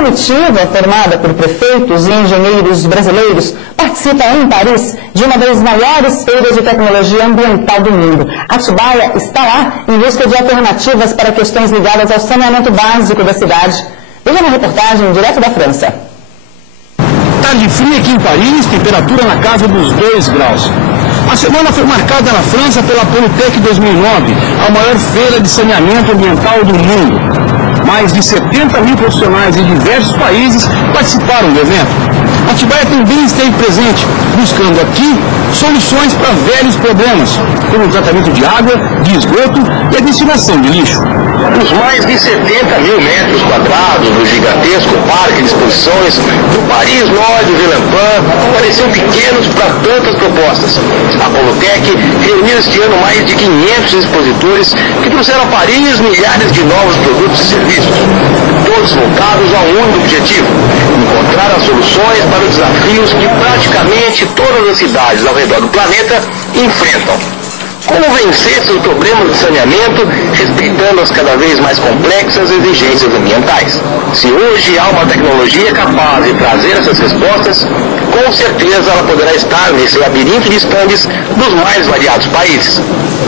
comitiva formada por prefeitos e engenheiros brasileiros participa em Paris de uma das maiores feiras de tecnologia ambiental do mundo. Atibaia está lá em busca de alternativas para questões ligadas ao saneamento básico da cidade. Veja uma reportagem direto da França. Tarde fria aqui em Paris, temperatura na casa dos 2 graus. A semana foi marcada na França pela Polytech 2009, a maior feira de saneamento ambiental do mundo. Mais de 70 mil profissionais de diversos países participaram do evento. Atibaia também esteve presente, buscando aqui soluções para velhos problemas, como o tratamento de água, de esgoto e a destinação de lixo. Os mais de 70 mil metros quadrados do gigantesco parque de exposições do Paris Nord Villepin pareciam pequenos para tantas propostas. A Polytech reuniu este ano mais de 500 expositores que trouxeram a Paris milhares de novos produtos e serviços, todos voltados a um único objetivo: encontrar as soluções para os desafios que praticamente todas as cidades ao redor do planeta enfrentam. Como vencer seus problemas de saneamento, respeitando as cada vez mais complexas exigências ambientais? Se hoje há uma tecnologia capaz de trazer essas respostas, com certeza ela poderá estar nesse labirinto de estandes dos mais variados países.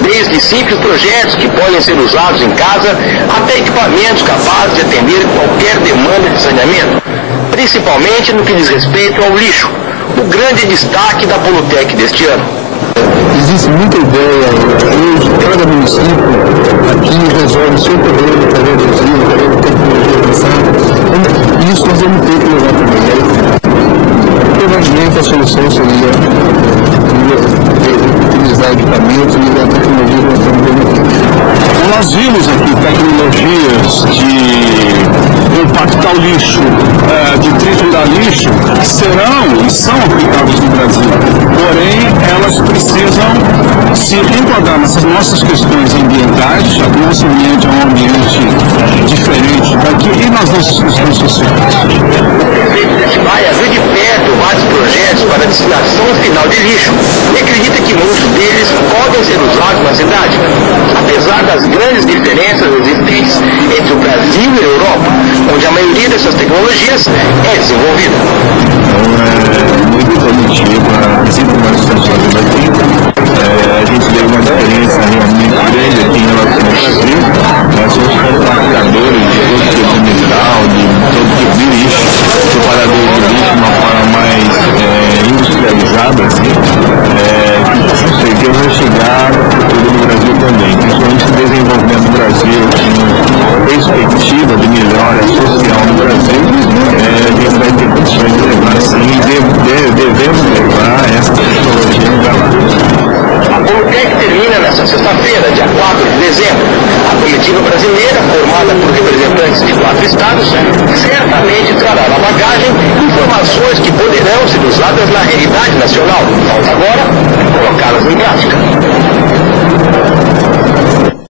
Desde simples projetos que podem ser usados em casa, até equipamentos capazes de atender qualquer demanda de saneamento, principalmente no que diz respeito ao lixo, o grande destaque da Polytech deste ano. Existe muita ideia, hoje cada município aqui resolve o seu problema através do Brasil, através da tecnologia avançada. Isso nós vamos ter que levar para o Brasil. Provavelmente a solução seria utilizar equipamentos e a tecnologia que nós estamos vendo aqui. Nós vimos aqui tecnologias de compactar o lixo, de triturar lixo, serão e são aplicadas no Brasil. Porém, elas precisam se enquadrar nessas nossas questões ambientais. O nosso ambiente é um ambiente diferente daqui e nas nossas questões sociais. O prefeito de Atibaia viu de perto vários projetos para a destinação final de lixo e acredita que muitos deles podem ser usados na cidade, apesar das grandes diferenças existentes entre o Brasil e a Europa, onde a maioria dessas tecnologias é desenvolvida. Então, é muito positiva, assim como nós estamos fazendo aqui. A gente vê uma diferença realmente grande aqui em relação ao Brasil. Nós somos compactadores de todo tipo de metal, de todo tipo de lixo, separadores de lixo de uma forma mais industrializada, assim, que vai chegar no Brasil também, principalmente o desenvolvimento do Brasil, com perspectiva de melhora social no Brasil. A gente vai ter condições de levar assim, e devemos levar essa tecnologia para lá. A Polytech termina nesta sexta-feira, dia 4 de dezembro. A comitiva brasileira, formada por representantes de 4 estados, certamente trará na bagagem informações que poderão ser usadas na realidade nacional. Falta agora colocá-las em prática.